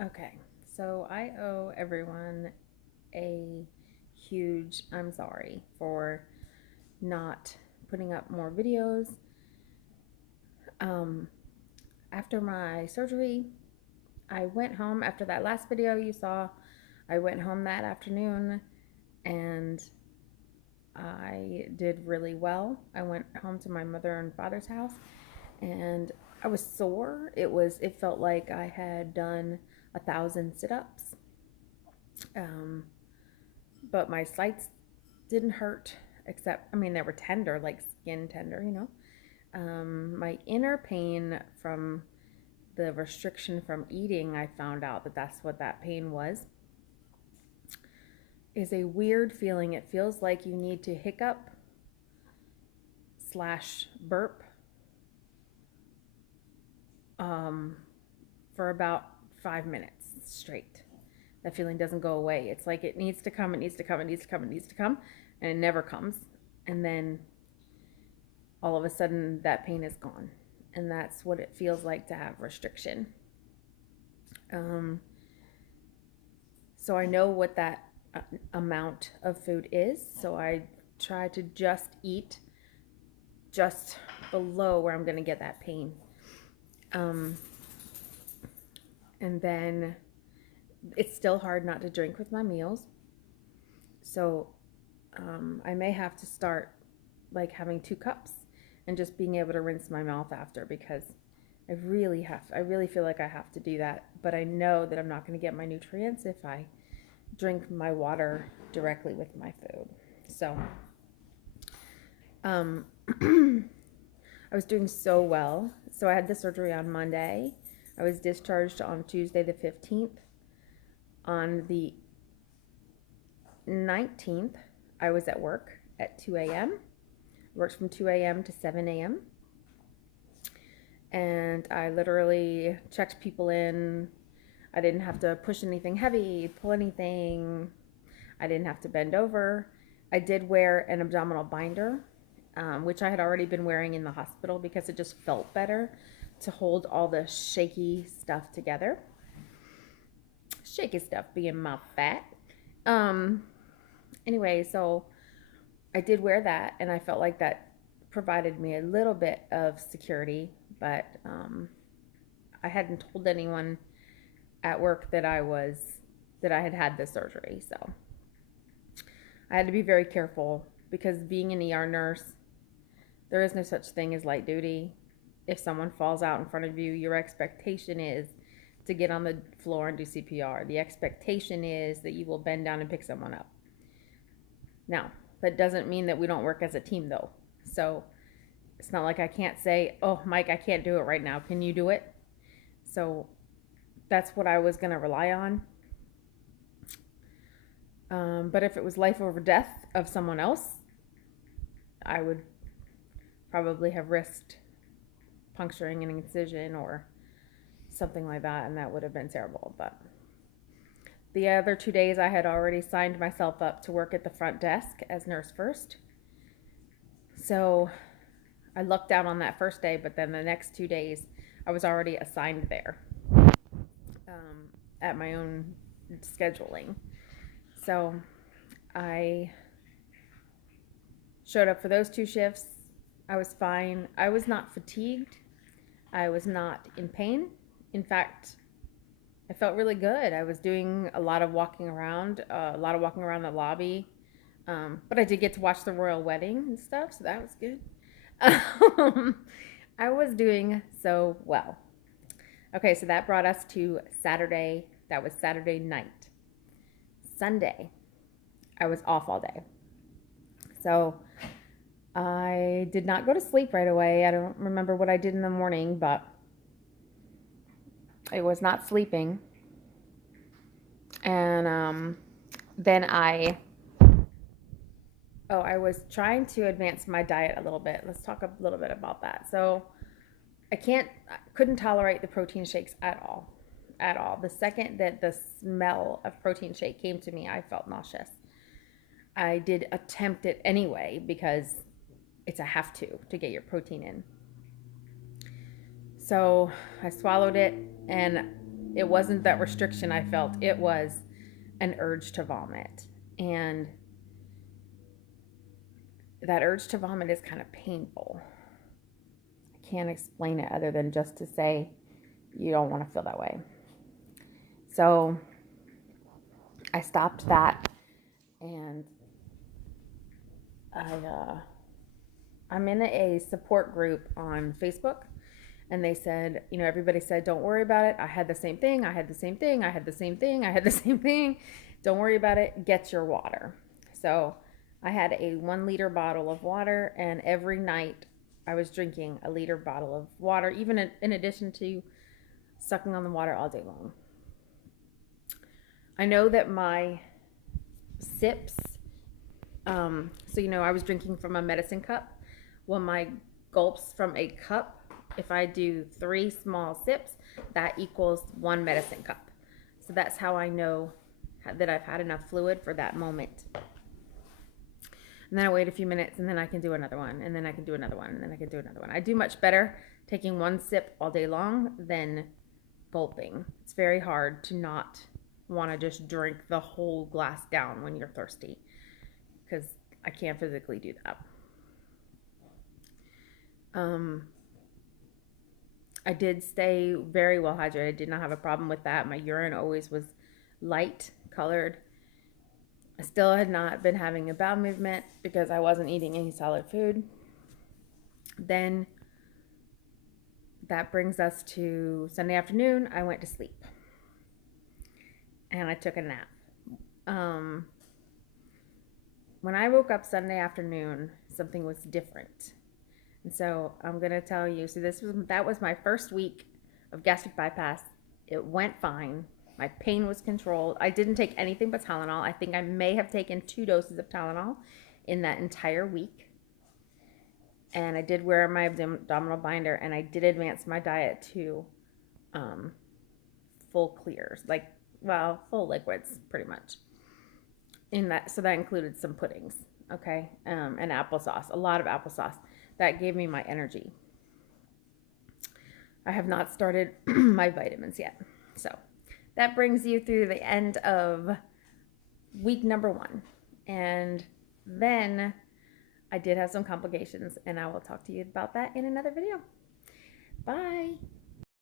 Okay, so I owe everyone a huge I'm sorry for not putting up more videos. Um, After my surgery, I went home after that last video you saw. I went home that afternoon and I did really well. I went home to my mother and father's house and I was sore. It felt like I had done 1,000 sit-ups. Um, but my sides didn't hurt, except, I mean, they were tender, like skin tender. My inner pain from the restriction from eating, I found out that that's what that pain was, is a weird feeling. It feels like you need to hiccup slash burp um, for about 5 minutes straight. That feeling doesn't go away. It's like it needs to come, it needs to come, it needs to come, it needs to come, and it never comes. And then all of a sudden that pain is gone. And that's what it feels like to have restriction. So I know what that amount of food is. So I try to just eat just below where I'm going to get that pain. And then it's still hard not to drink with my meals. So I may have to start like having 2 cups and just being able to rinse my mouth after, because I really feel like I have to do that. But I know that I'm not going to get my nutrients if I drink my water directly with my food. So I was doing so well. So I had the surgery on Monday. I was discharged on Tuesday the 15th. On the 19th, I was at work at 2 a.m. Worked from 2 a.m. to 7 a.m. And I literally checked people in. I didn't have to push anything heavy, pull anything. I didn't have to bend over. I did wear an abdominal binder, which I had already been wearing in the hospital because it just felt better to hold all the shaky stuff together. Shaky stuff being my fat. Anyway, so I did wear that, and I felt like that provided me a little bit of security, but I hadn't told anyone at work that I had had this surgery. So I had to be very careful, because being an ER nurse, there is no such thing as light duty. If someone falls out in front of you, your expectation is to get on the floor and do CPR. The expectation is that you will bend down and pick someone up. Now, that doesn't mean that we don't work as a team, though. So it's not like I can't say, oh, Mike, I can't do it right now. Can you do it? So that's what I was going to rely on. But if it was life over death of someone else, I would probably have risked puncturing an incision or something like that, and that would have been terrible. But the other 2 days, I had already signed myself up to work at the front desk as nurse first. So I lucked out on that first day, but then the next 2 days, I was already assigned there at my own scheduling. So I showed up for those 2 shifts. I was fine. I was not fatigued. I was not in pain. In fact, I felt really good. I was doing a lot of walking around the lobby. But I did get to watch the royal wedding and stuff, so that was good. I was doing so well. Okay, so that brought us to Saturday. That was Saturday night. Sunday, I was off all day. So I did not go to sleep right away. I don't remember what I did in the morning, but I was not sleeping. And then I was trying to advance my diet a little bit. Let's talk a little bit about that. So I couldn't tolerate the protein shakes at all. The second that the smell of protein shake came to me, I felt nauseous. I did attempt it anyway, because it's a have to get your protein in. So I swallowed it, and It wasn't that restriction I felt, it was an urge to vomit. And that urge to vomit is kind of painful. I can't explain it other than just to say you don't want to feel that way. So I stopped that, and I'm in a support group on Facebook, and they said, everybody said, don't worry about it. I had the same thing. I had the same thing. I had the same thing. I had the same thing. Don't worry about it. Get your water. So I had a 1 liter bottle of water, and every night I was drinking a liter bottle of water, even in addition to sucking on the water all day long. I know that my sips, I was drinking from a medicine cup. Well, my gulps from a cup, if I do 3 small sips, that equals 1 medicine cup. So that's how I know that I've had enough fluid for that moment. And then I wait a few minutes, and then I can do another one, and then I can do another one, and then I can do another one. I do much better taking 1 sip all day long than gulping. It's very hard to not want to just drink the whole glass down when you're thirsty, because I can't physically do that. I did stay very well hydrated. I did not have a problem with that. My urine always was light colored. I still had not been having a bowel movement because I wasn't eating any solid food. Then that brings us to Sunday afternoon. I went to sleep and I took a nap. When I woke up Sunday afternoon, something was different. And so I'm going to tell you, so that was my first week of gastric bypass. It went fine. My pain was controlled. I didn't take anything but Tylenol. I think I may have taken 2 doses of Tylenol in that entire week. And I did wear my abdominal binder, and I did advance my diet to full clears, full liquids, pretty much. So that included some puddings, okay, and applesauce, a lot of applesauce. That gave me my energy. I have not started my vitamins yet. So that brings you through the end of week number 1. And then I did have some complications, and I will talk to you about that in another video. Bye.